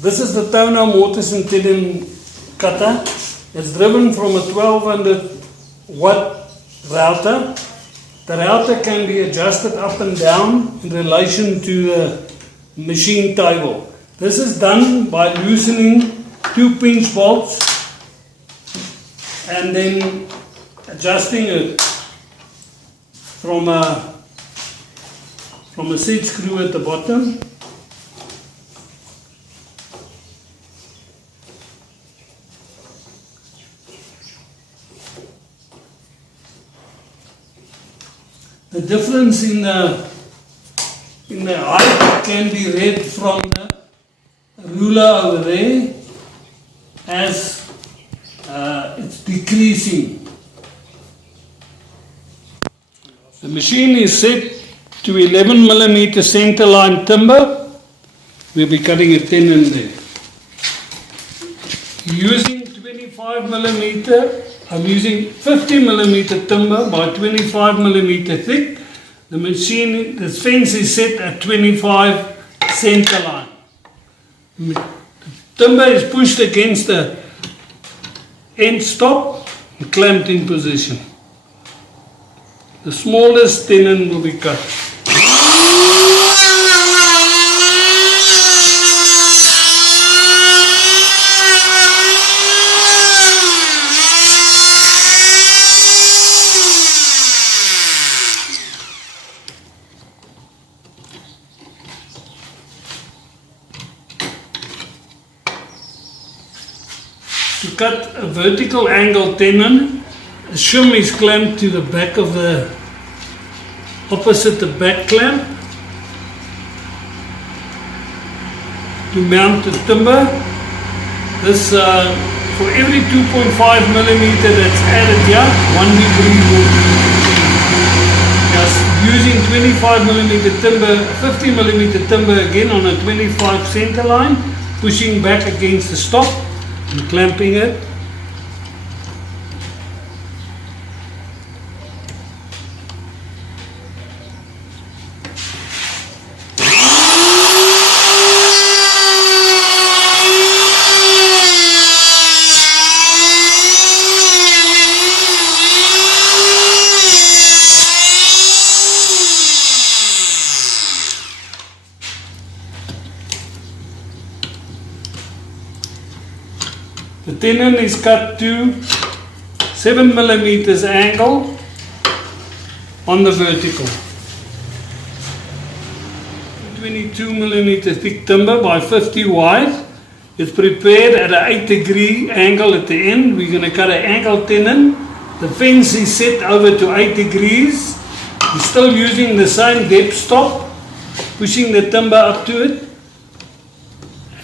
This is the Tonacut Mortise and Tenon cutter. It's driven from a 1200 watt router. The router can be adjusted up and down in relation to the machine table. This is done by loosening 2 pinch bolts and then adjusting it from a seat screw at the bottom. The difference in the height can be read from the ruler over there as it's decreasing. The machine is set to 11mm centerline timber. We'll be cutting a tenon there. Using 25mm, I'm using 50mm timber by 25mm thick. The machine, the fence is set at 25 centerline. The timber is pushed against the end stop and clamped in position. The smallest tenon will be cut. To cut a vertical angle tenon, a shim is clamped to the back of the, opposite the back clamp. To mount the timber, this for every 2.5mm that's added here, 1 degree will be using 25mm timber, 50mm timber again on a 25 center line, pushing back against the stop and clamping it. The tenon is cut to 7mm angle on the vertical. 22mm thick timber by 50 wide. It's prepared at an 8 degree angle at the end. We're going to cut an angle tenon. The fence is set over to 8 degrees. We're still using the same depth stop, pushing the timber up to it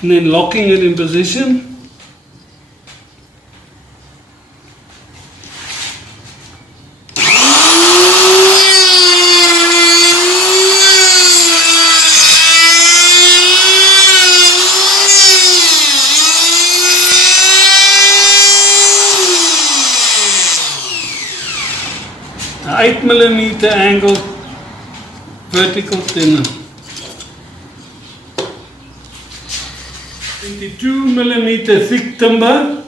and then locking it in position. The 8mm angle vertical tenon. 22mm thick timber,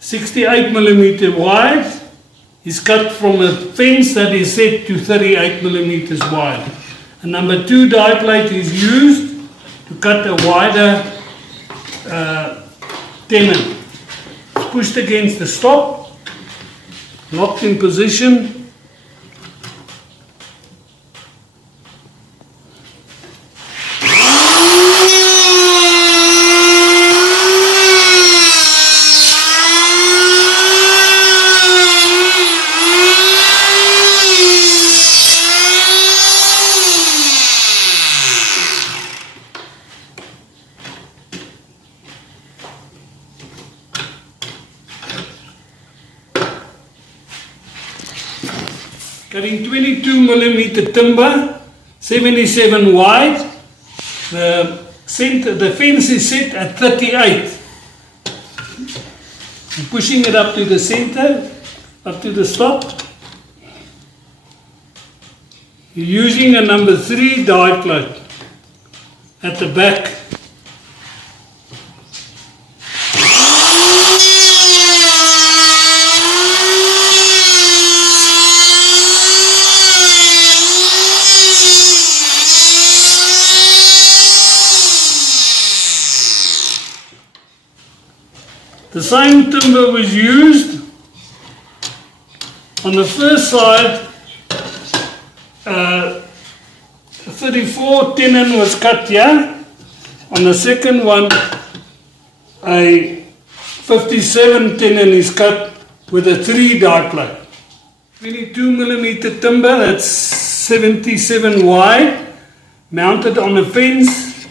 68mm wide, is cut from a fence that is set to 38mm wide. A number 2 die plate is used to cut a wider tenon. It's pushed against the stop, locked in position. Cutting 22mm timber, 77 wide. The fence is set at 38. I'm pushing it up to the center, up to the stop. You're using a number 3 die plate at the back. The same timber was used on the first side. 34 tenon was cut here. On the second one, a 57 tenon is cut with a 3 die plate. 22mm timber, that's 77 wide, mounted on a fence,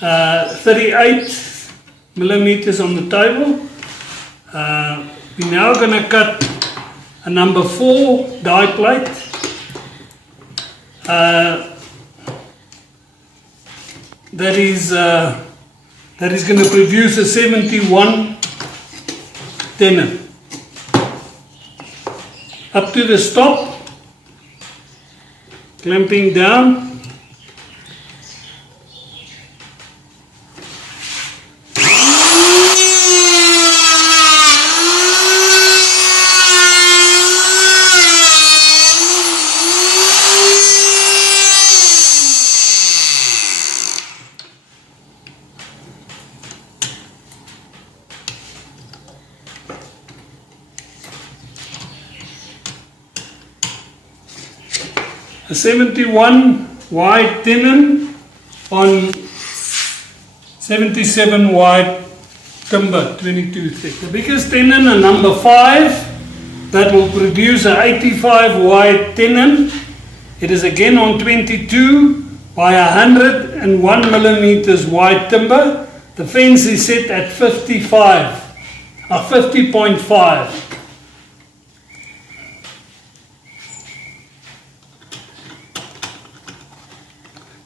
38mm on the table. We're now going to cut a number 4 die plate. That is going to produce a 71 tenon. Up to the stop, clamping down. A 71 wide tenon on 77 wide timber, 22 thick. The biggest tenon, a number 5, that will produce an 85 wide tenon. It is again on 22 by 101 millimeters wide timber. The fence is set at 50.5.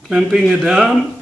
Clamping it down.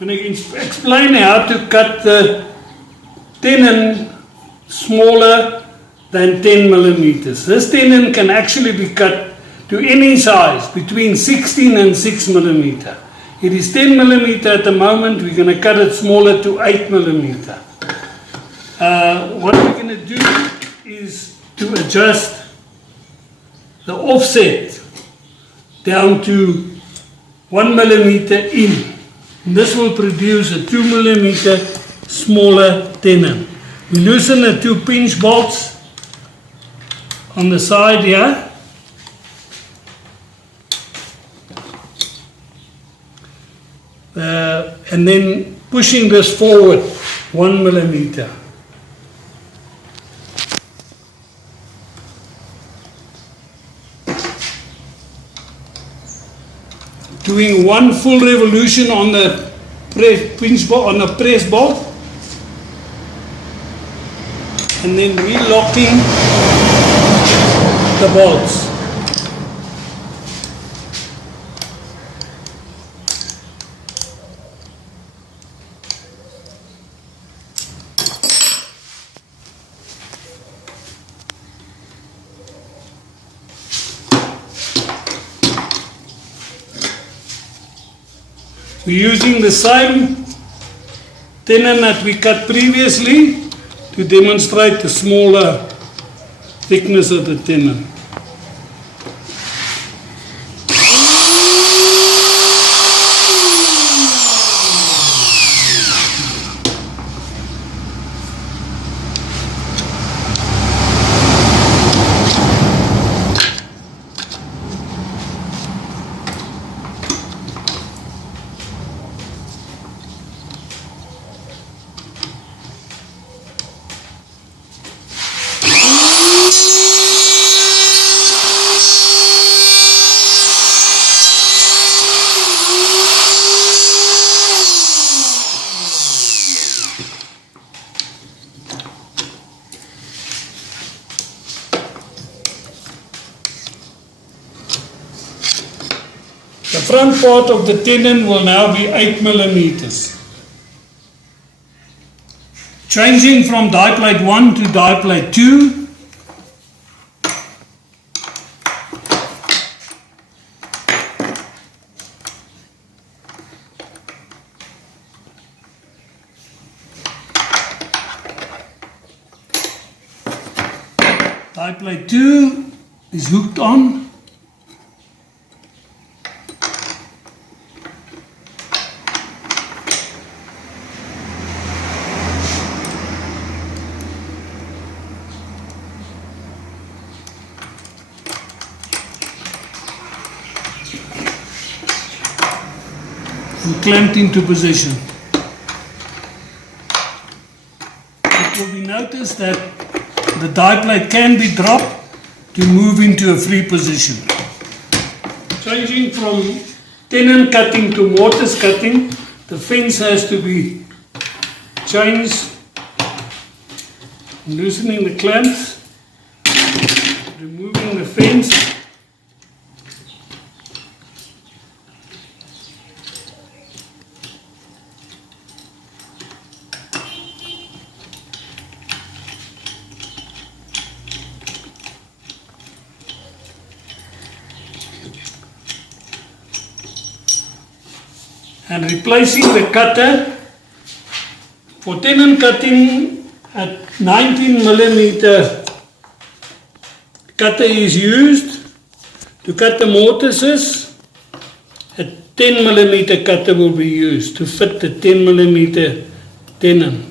I'm going to explain how to cut the tenon smaller than 10 millimeters. This tenon can actually be cut to any size between 16 and 6 millimeter. It is 10 millimeter at the moment. We're going to cut it smaller to 8 millimeter. What we're going to do is to adjust the offset down to 1 millimeter in. This will produce a 2 millimeter smaller tenon. We loosen the 2 pinch bolts on the side here. And then pushing this forward 1 millimeter. Doing 1 full revolution on the pinch bolt, on the press bolt, and then relocking the bolts. We're using the same tenon that we cut previously to demonstrate the smaller thickness of the tenon. The front part of the tenon will now be 8 millimeters. Changing from die plate 1 to die plate 2. Die plate 2 is hooked on. And clamped into position. It will be noticed that the die plate can be dropped to move into a free position. Changing from tenon cutting to mortise cutting, the fence has to be changed. Loosening the clamps, removing the fence. And replacing the cutter. For tenon cutting at 19mm cutter is used. To cut the mortises, a 10mm cutter will be used to fit the 10mm tenon.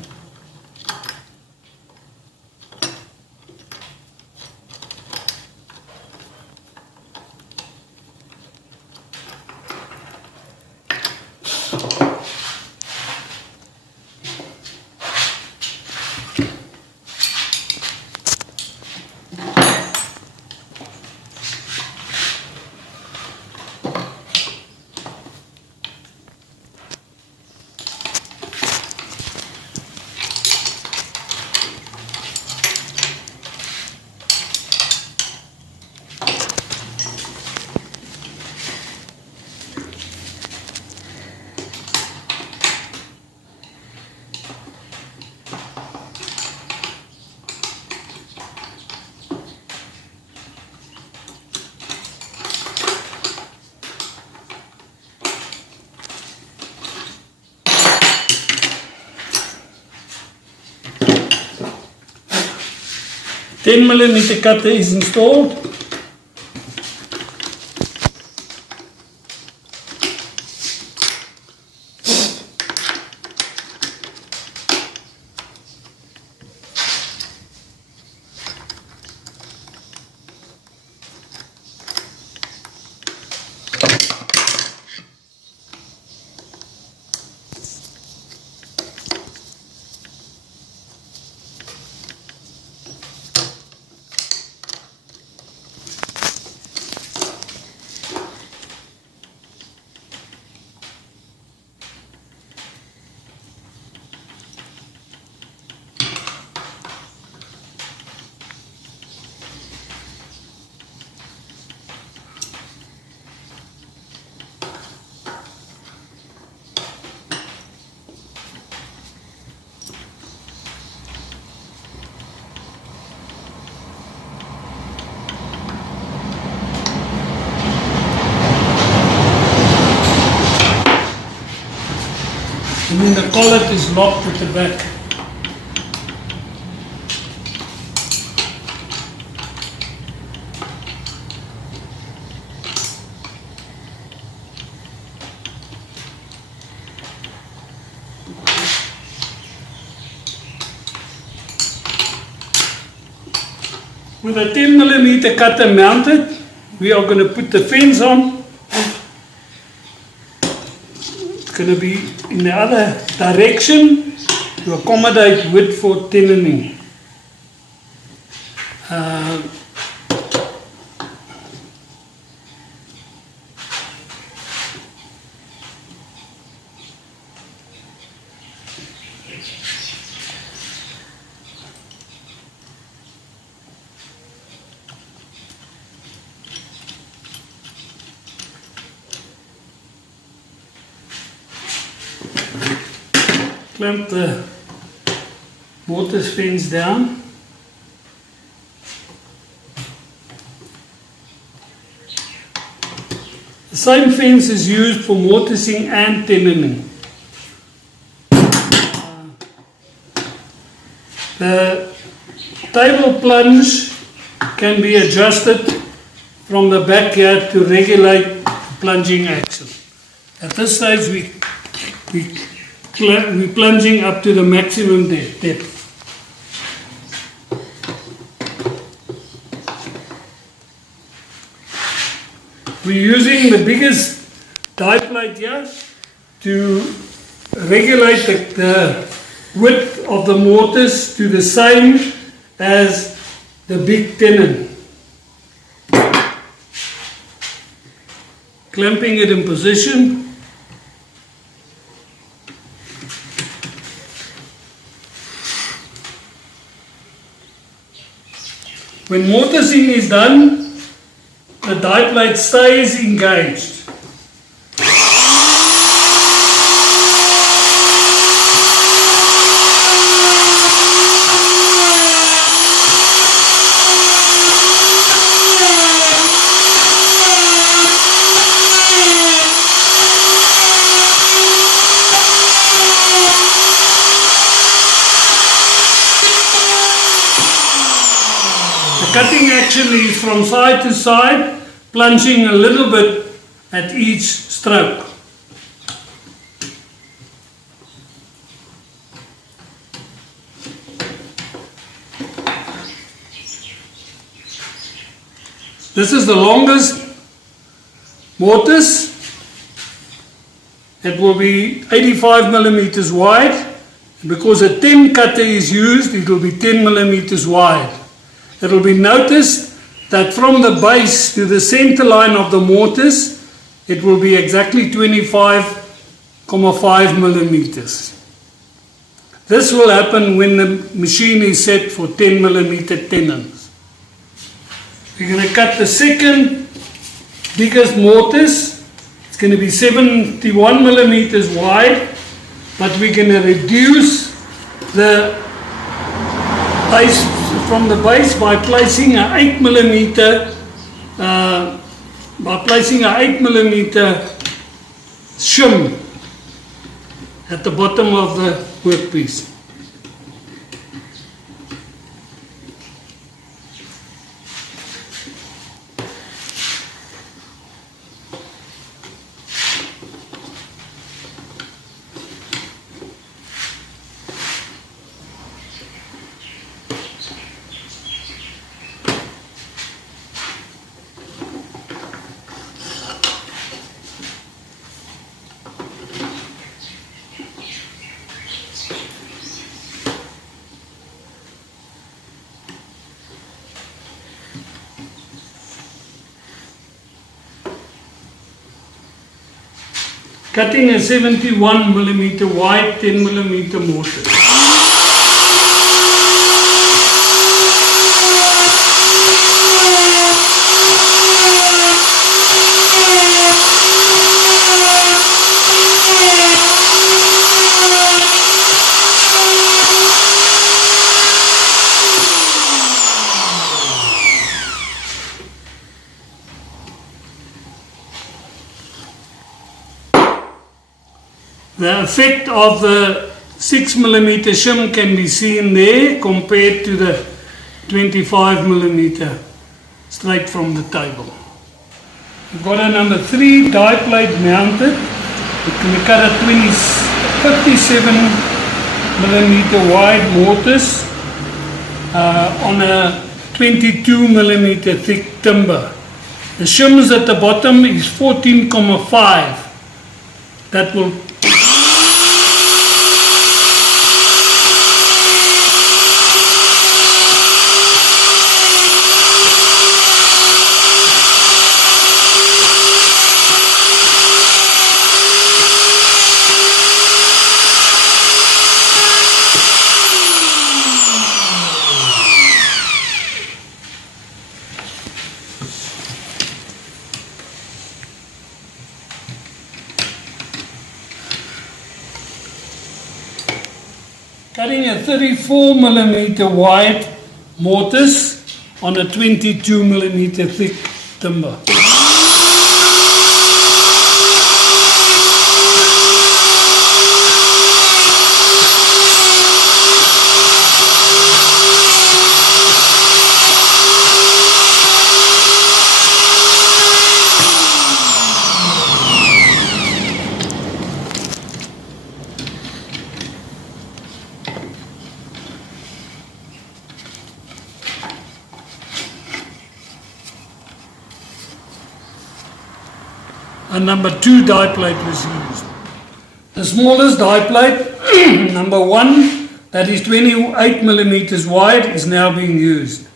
The 10mm cutter is installed. And then the collet is locked at the back. With a 10mm cutter mounted, we are going to put the fence on. It's going to be in the other direction to accommodate width for tenoning. Clamp the mortise fence down. The same fence is used for mortising and tenoning. The table plunge can be adjusted from the back here to regulate the plunging action. At this stage we're plunging up to the maximum depth. We're using the biggest die plate here to regulate the width of the mortise to the same as the big tenon. Clamping it in position. When mortising is done, the die plate stays engaged. The cutting action is from side to side, plunging a little bit at each stroke. This is the longest mortise. It will be 85 millimeters wide. Because a 10 cutter is used, it will be 10 millimeters wide. It will be noticed that from the base to the center line of the mortise, it will be exactly 25.5 millimeters. This will happen when the machine is set for 10 millimeter tenons. We're going to cut the second biggest mortise. It's going to be 71 millimeters wide, but we're going to reduce the base from the base by placing an 8 millimeter shim at the bottom of the workpiece. Cutting a 71 millimeter wide 10 millimeter mortise. The effect of the 6 millimeter shim can be seen there compared to the 25 millimeter straight from the table. We've got a number 3 die plate mounted. We're going to cut a 57 millimeter wide mortise on a 22 millimeter thick timber. The shims at the bottom is 14.5. That will Cutting a 34 millimeter wide mortise on a 22 millimeter thick timber. A number 2 die plate was used. The smallest die plate, number 1, that is 28 millimeters wide, is now being used.